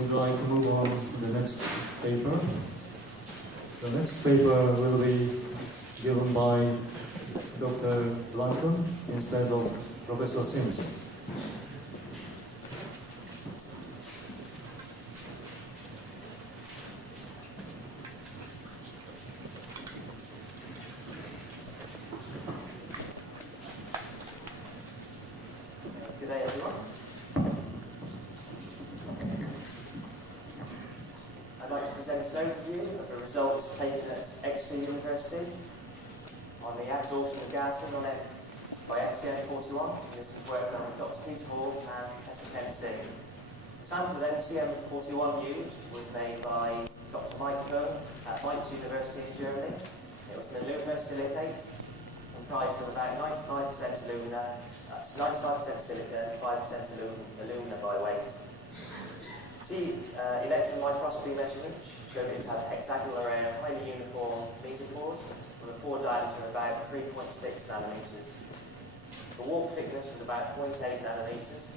We'd like to move on to the next paper. The next paper will be given by Dr. Branton instead of Professor Sims. Good day, everyone. I'd like to present an overview of the results taken at Exeter University on the absorption of gases on it by MCM-41. This was work done with Dr. Peter Hall and Professor Ken Singh. The sample of MCM-41 used was made by Dr. Mike Cohn at Mainz University in Germany. It was an alumina silicate comprised of about 95% alumina, that's 95% silica and 5% alumina by weight. See, electron microscopy measurements showed it to have a hexagonal array of highly uniform mesopores with a pore diameter of about 3.6 nanometers. The wall thickness was about 0.8 nanometers,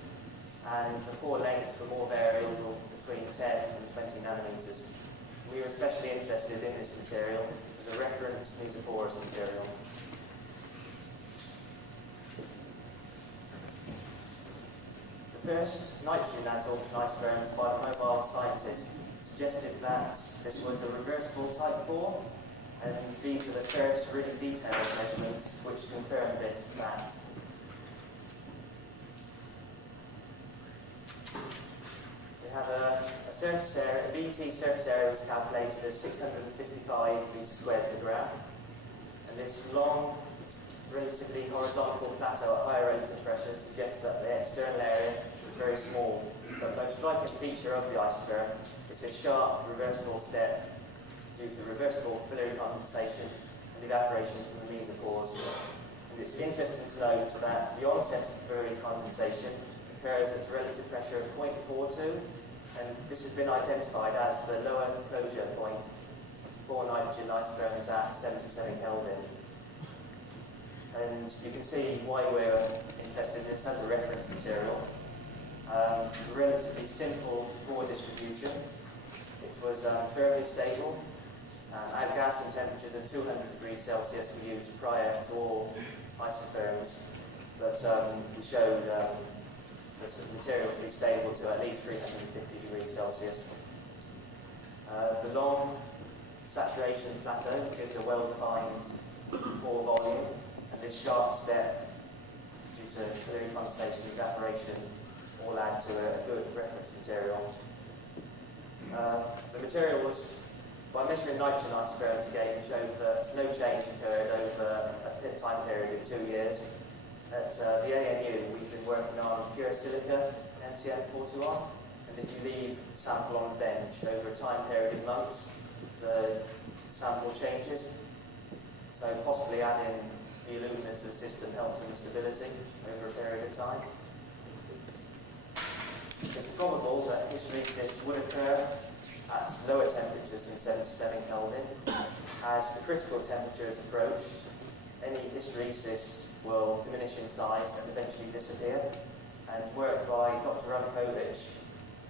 and the pore lengths were more variable between 10 and 20 nanometers. We were especially interested in this material as a reference mesoporous material. The first nitrogen adsorption isotherms by the mobile scientist suggested that this was a reversible type 4, and these are the first really detailed measurements which confirm this fact. We have a surface area, a BT surface area was calculated as 655 meters squared per gram, and this long, relatively horizontal plateau at higher relative pressure suggests that the external area was very small. But the most striking feature of the isotherm is this sharp reversible step due to reversible capillary condensation and evaporation from the mesopores. And it's interesting to note that the onset of capillary condensation occurs at a relative pressure of 0.42, and this has been identified as the lower closure point for nitrogen isotherms at 77 Kelvin. And you can see why we're interested in this as a reference material. Relatively simple pore distribution. It was firmly stable. Outgassing temperatures of 200 degrees Celsius were used prior to all isotherms, but we showed this material to be stable to at least 350 degrees Celsius. The long saturation plateau gives a well-defined pore volume, and this sharp step due to capillary condensation and evaporation all add to a good reference material. The material was, by measuring nitrogen isotherms again, showed that no change occurred over a time period of 2 years. At the ANU, we've been working on pure silica MCM-41, and if you leave the sample on the bench over a time period of months, the sample changes. So possibly adding the alumina to the system helps with stability over a period of time. It's probable that hysteresis would occur at lower temperatures than 77 Kelvin. As the critical temperatures approached, any hysteresis will diminish in size and eventually disappear. And work by Dr. Ravakovic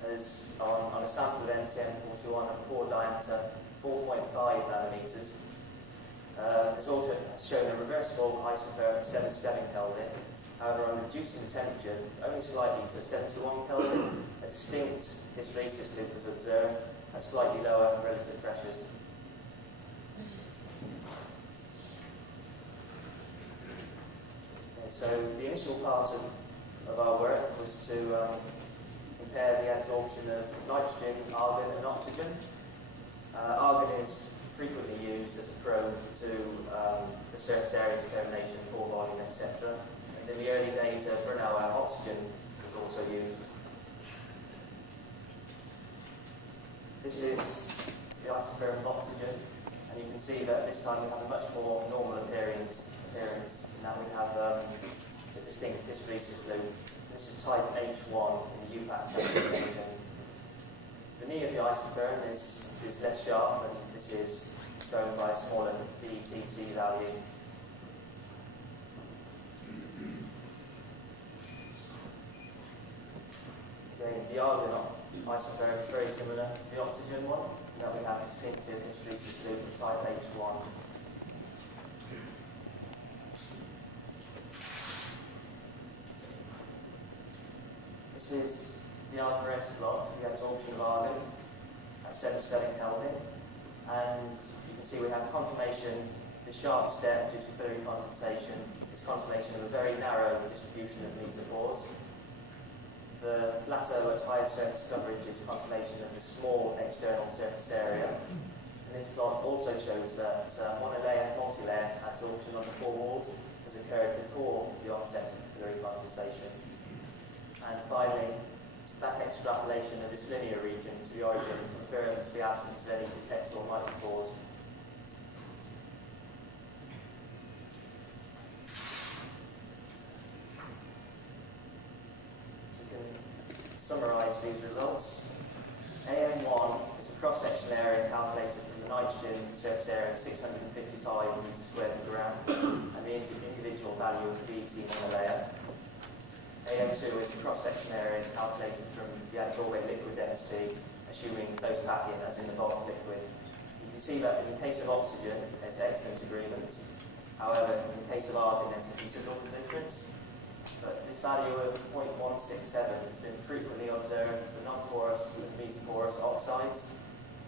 has, on a sample of MCM-41 of pore diameter 4.5 nanometers, has also shown a reversible isotherm at 77 Kelvin. However, on reducing the temperature only slightly to 71 Kelvin, a distinct hysteresis loop was observed at slightly lower relative pressures. Okay, so the initial part of our work was to compare the adsorption of nitrogen, argon and oxygen. Argon is frequently used as a probe to the surface area determination, pore volume, etc. And in the early days of Brunauer, oxygen was also used. This is the isotherm of oxygen, and you can see that this time we have a much more normal appearance in that we have a distinct hysteresis loop. This is type H1 in the UPAC classification. The knee of the isotherm is less sharp, and this is shown by a smaller BTC value. Again, the argon isotherms very similar to the oxygen one, in that we have distinctive hysteresis loop of type H1. This is the alpha S plot, the adsorption of argon at 77 Kelvin, and you can see we have confirmation, the sharp step due to capillary condensation is confirmation of a very narrow distribution of mesopores. The plateau at higher surface coverage is confirmation of the small external surface area. And this plot also shows that monolayer, multilayer adsorption on the pore walls has occurred before the onset of capillary condensation. And finally, back extrapolation of this linear region to the origin confirms the absence of any detectable micropores. Summarise these results. AM1 is a cross-section area calculated from the nitrogen surface area of 655 metres squared per gram and the individual value of the DT monolayer. AM2 is a cross-section area calculated from the adsorbate liquid density, assuming close packing as in the bulk liquid. You can see that in the case of oxygen, there's excellent agreement. However, in the case of argon, there's a considerable difference. But this value of 0.167 has been frequently observed for non-porous and mesoporous oxides,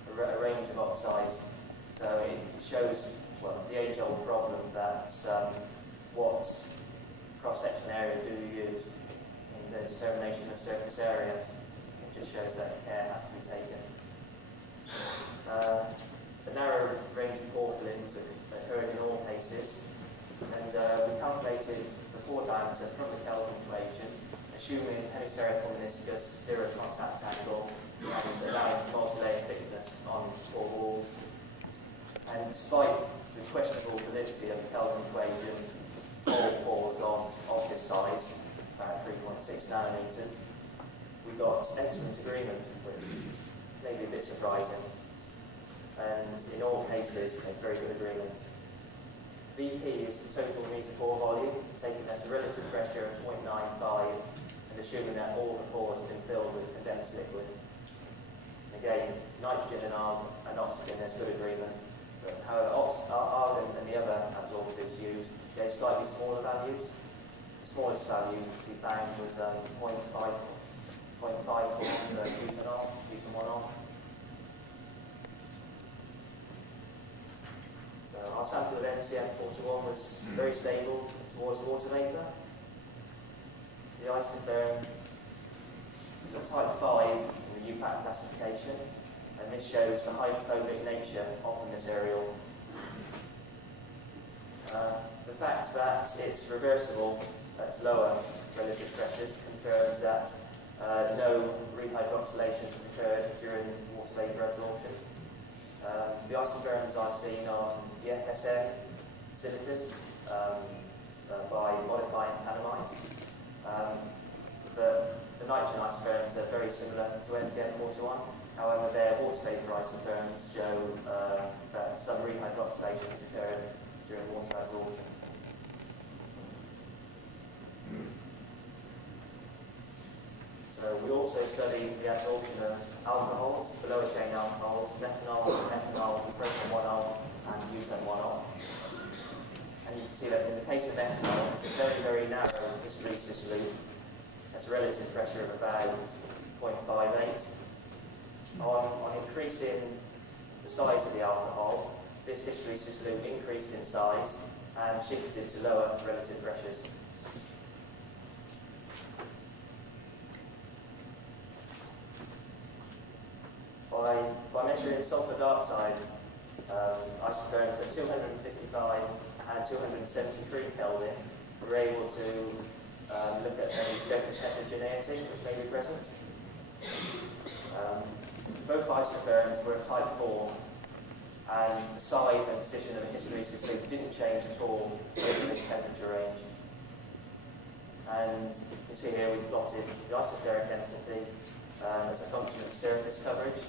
a range of oxides. So it shows, well, the age-old problem that what cross-section area do you use in the determination of surface area. It just shows that care has to be taken. The narrow range of pore fillings occurred in all cases, and we calculated the pore diameter from the Kelvin equation, assuming hemispherical meniscus, zero contact angle, and allowing for multi-layer thickness on pore walls. And despite the questionable validity of the Kelvin equation for pores of this size, about 3.6 nanometers, we got excellent agreement, which may be a bit surprising. And in all cases, there's very good agreement. VP is the total mesopore volume, taken at a relative pressure of 0.95 and assuming that all the pores have been filled with condensed liquid. And again, nitrogen and oxygen, there's good agreement. But however, argon and the other adsorbatives used gave slightly smaller values. The smallest value we found was 0.54 for butanol. So our sample of MCM-41 was very stable towards water vapour. The isotherm is a type 5 in the UPAC classification, and this shows the hydrophobic nature of the material. The fact that it's reversible at lower relative pressures confirms that no rehydroxylation has occurred during water vapour adsorption. The isotherms I've seen are the FSM silicas by modifying tanamite. The nitrogen isotherms are very similar to MCM-41. However, their water vapour isotherms show that some rehydroxylation has occurred during water adsorption. So we also studied the adsorption of alcohols, the lower chain alcohols, methanol, ethanol, propanol, and butanol. And you can see that in the case of ethanol, it's a very, very narrow hysteresis loop at a relative pressure of about 0.58. On increasing the size of the alcohol, this hysteresis loop increased in size and shifted to lower relative pressures. By measuring sulfur dioxide isotherms at 255 and 273 Kelvin, we were able to look at any surface heterogeneity which may be present. Both isotherms were of type 4, and the size and position of the hysteresis loop didn't change at all over this temperature range. And you can see here we've plotted the isosteric enthalpy as a function of surface coverage.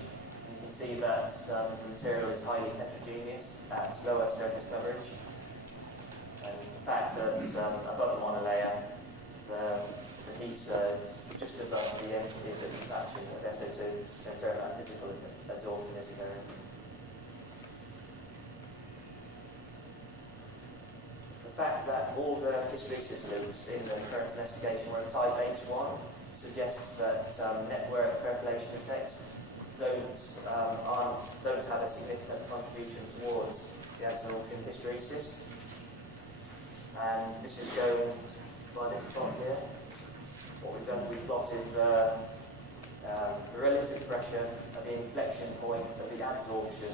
See that the material is highly heterogeneous at lower surface coverage, and the fact that above the monolayer the heat just above the action of SO2, then a fair amount of physical absorption is occurring. The fact that all the hysteresis loops in the current investigation were of type H1 suggests that network percolation effects don't have a significant contribution towards the adsorption hysteresis. And this is shown by this plot here. What we've done, we've plotted the relative pressure of the inflection point of the adsorption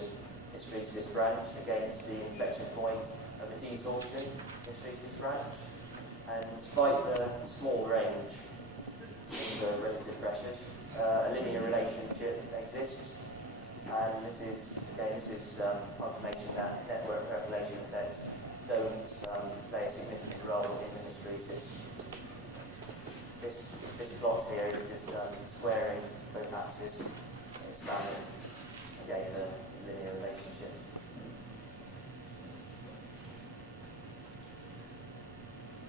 hysteresis branch against the inflection point of the desorption hysteresis branch. And despite the small range in the relative pressures, a linear relationship exists. And this is confirmation that network percolation effects don't play a significant role in the hysteresis. This plot here is just squaring both axes, expanded, again the linear relationship.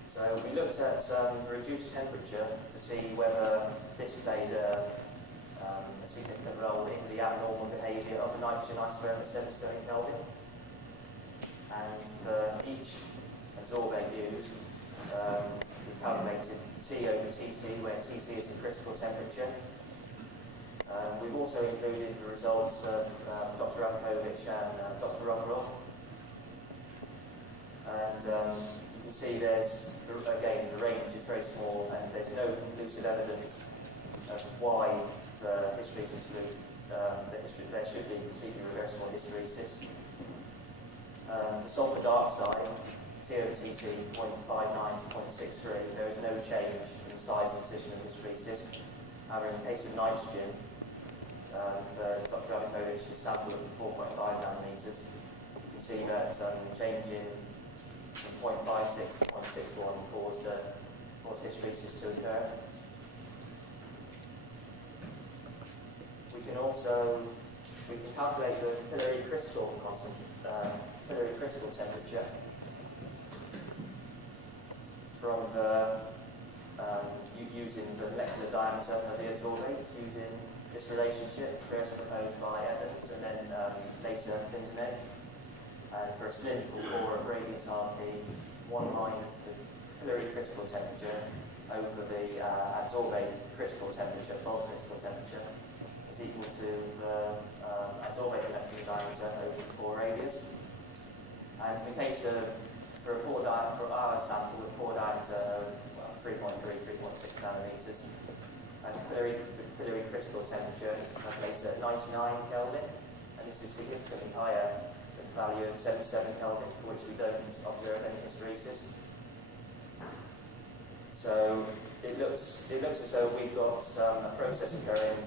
So we looked at reduced temperature to see whether this played a significant role in the abnormal behaviour of the nitrogen isotherm at 77 Kelvin. And for each adsorbate used, we calculated T over Tc, where Tc is the critical temperature. We've also included the results of Dr. Avkovich and Dr. Rockroll. And you can see there's, again, the range is very small and there's no conclusive evidence of why the hysteresis loop, there should be completely reversible hysteresis. The sulfur dioxide, T over Tc 0.59 to 0.63, there is no change in the size and position of hysteresis. However, in the case of nitrogen, Dr. Avkovich is sampled at 4.5 nanometers. You can see that change in 0.56 to 0.61 caused hysteresis to occur. We can calculate the capillary critical temperature from using the molecular diameter of the adsorbate, using this relationship first proposed by Evans and then later Findenay. And for a cylindrical core of radius RP, 1 minus the capillary critical temperature over the adsorbate critical temperature, bulk critical temperature, is equal to the adsorbate molecular diameter over the core radius. And in the case of, for our sample, a core diameter of 3.3, 3.6 nanometers, the capillary critical temperature is calculated at 99 Kelvin, and this is significantly higher than the value of 77 Kelvin, for which we don't observe any hysteresis. So it looks as though we've got a process occurring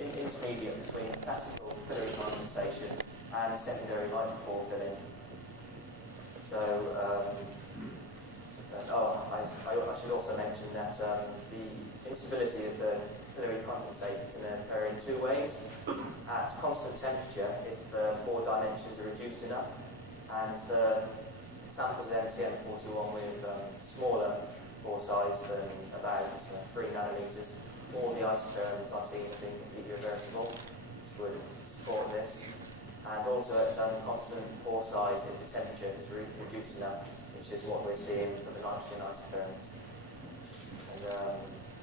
intermediate between classical capillary condensation and secondary micropore filling. So, I should also mention that the instability of the capillary condensate can occur in two ways. At constant temperature, if the pore dimensions are reduced enough, and for samples of MCM-41 with smaller pore size than about 3 nanometers, all the isotherms I've seen have been completely reversible, which would support this. And also at constant pore size, if the temperature is reduced enough, which is what we're seeing for the nitrogen isotherms. And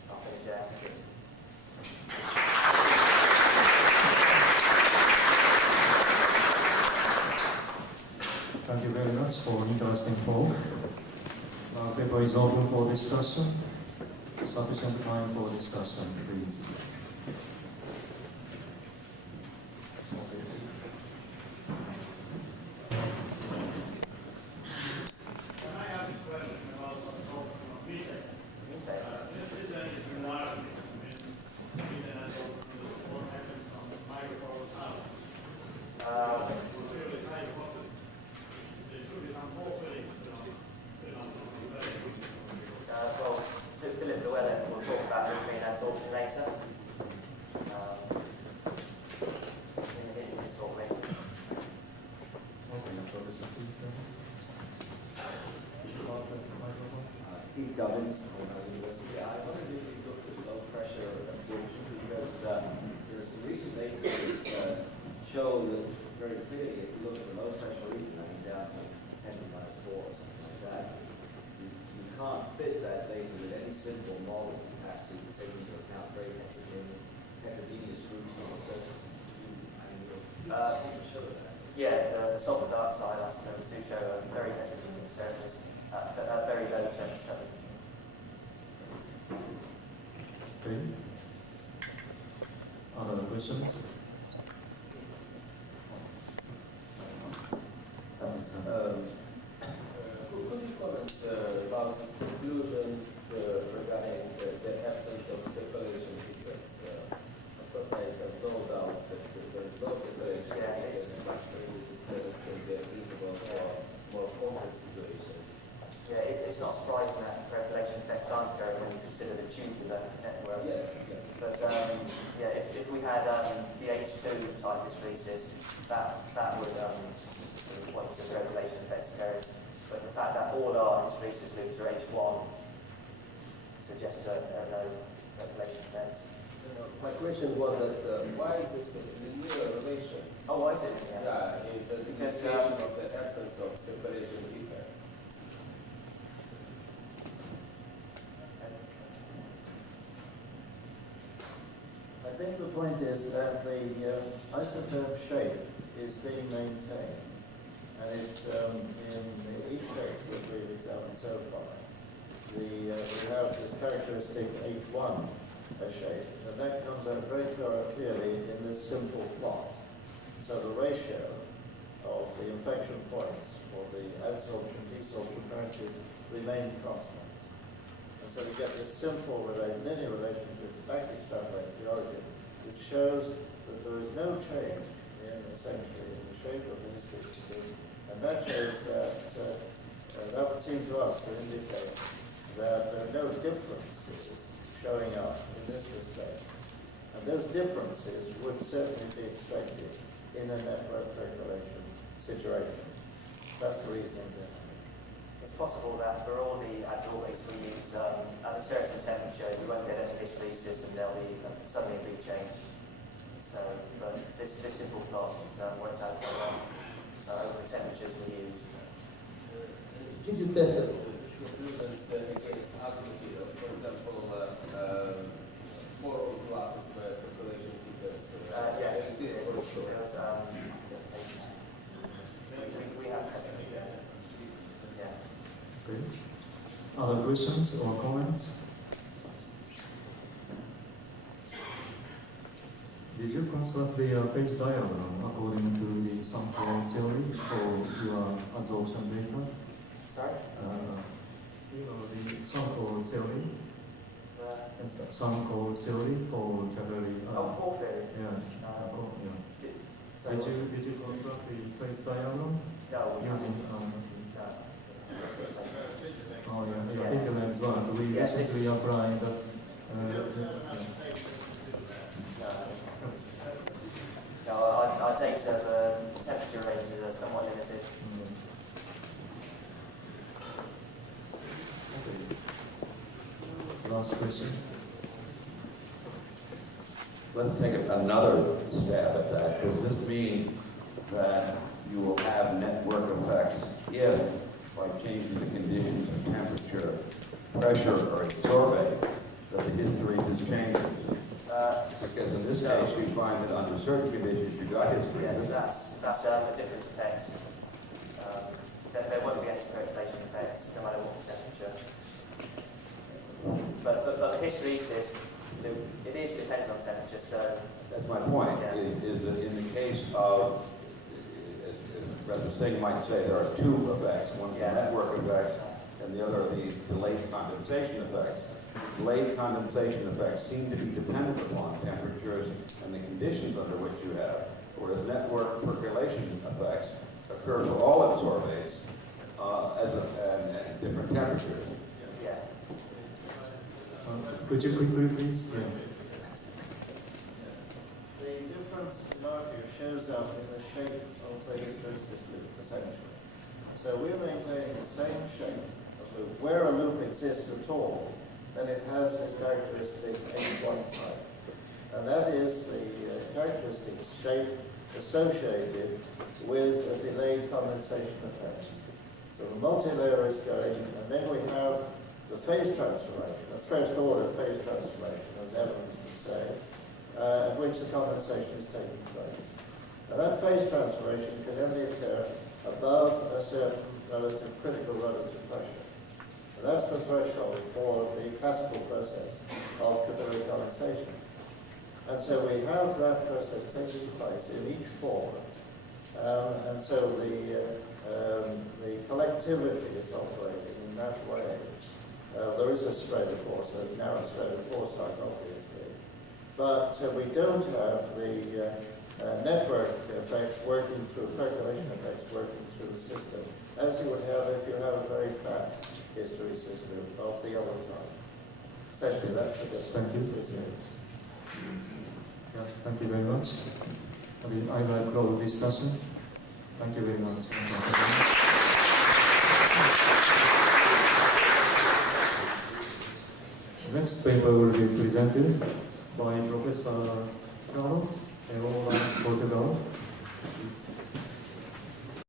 I'll finish there. Thank you very much for an interesting talk. Our paper is open for discussion. Sufficient time for discussion, please. show that very clearly, if you look at the low pressure region, I mean down to 10 to minus 4 or something like that, you can't fit that data with any simple model. You have to take into account very heterogeneous groups on the surface. Show that. Yeah, the sulfur dioxide isotopes do show a very heterogeneous surface at very low surface coverage. Okay. Other questions? Could you comment about these conclusions regarding the absence of depilation defects? Of course, I have no doubt that there is no depilation defects. This can be applicable for more complex situations. Yeah, it's not surprising that percolation effects aren't occurring when you consider the tubular network. Yes, yes. But yeah, if we had the H2 type hysteresis, that would point to percolation effects occurring. But the fact that all our hysteresis loops are H1 suggests there are no percolation effects. My question was that why is this a linear relation? Oh, why is it? Yeah, it's an indication of the absence of depilation defects. I think the point is that the isotope shape is being maintained, and it's in each case that we've examined so far. We have this characteristic H1 shape, and that comes out very clearly in this simple plot. So the ratio of the infection points for the adsorption-desorption branches remain constant. And so we get this simple linear relationship that back extrapolates the origin, which shows that there is no change essentially in the shape of the hysteresis, and that shows that would seem to us to indicate that there are no differences showing up in this respect. And those differences would certainly be expected in a network percolation situation. That's the reasoning behind it. It's possible that for all the adsorbates we use, at a certain temperature, you won't get any hysteresis and there'll be suddenly a big change. So, but this simple plot is worked out quite well. So over the temperatures we use. Did you test the conclusions against other materials? For example, porous glasses where percolation defects yes, exist for sure. We have tested it. Yeah. Okay. Other questions or comments? Did you construct the phase diagram according to the sample theory for your adsorption data? Sorry? You know, the sample theory, and sample theory for capillary. Pore theory? Yeah. So Did you construct the phase diagram? No, we Using, haven't. No. Oh yeah, I think that's right. We Yes, recently this- applied that. No, our data, the temperature ranges are somewhat limited. Okay. Last question. Let's take another stab at that. Does this mean that you will have network effects if, by changing the conditions of temperature, pressure, or adsorbate, that the hysteresis changes? Because in this case, you find that under certain conditions, you got Yeah, hysteresis. that's a different effect. There won't be any percolation effects, no matter what the temperature. But the hysteresis, it is dependent on temperature, so... That's my point, Yeah. is that in the case of, as Professor Singh might say, there are two effects. One's the Yeah. network effects, and the other are these delayed condensation effects. Delayed condensation effects seem to be dependent upon temperatures and the conditions under which you have, whereas network percolation effects occur for all adsorbates at different temperatures. Yeah. Could you quickly please? Yeah. The difference in our view shows up in the shape of the hysteresis loop, essentially. So we're maintaining the same shape of loop. Where a loop exists at all, then it has this characteristic H1 type. And that is the characteristics, shape associated with a delayed condensation effect. So the multi-layer is going, and then we have the phase transformation, a first-order phase transformation, as Evans would say, at which the condensation is taking place. Now that phase transformation can only occur above a certain critical relative pressure. And that's the threshold for the classical process of capillary condensation. And so we have that process taking place in each pore, and so the collectivity is operating in that way. There is a spread, of course, a narrow spread of pore size, obviously, but we don't have the network effects working through, percolation effects working through the system, as you would have if you have a very fat history system of the other type. Essentially, that's the difference. Thank you. We see. Yeah, thank you very much. I will close the discussion. Thank you very much. The next paper will be presented by Professor Carlos Portugal.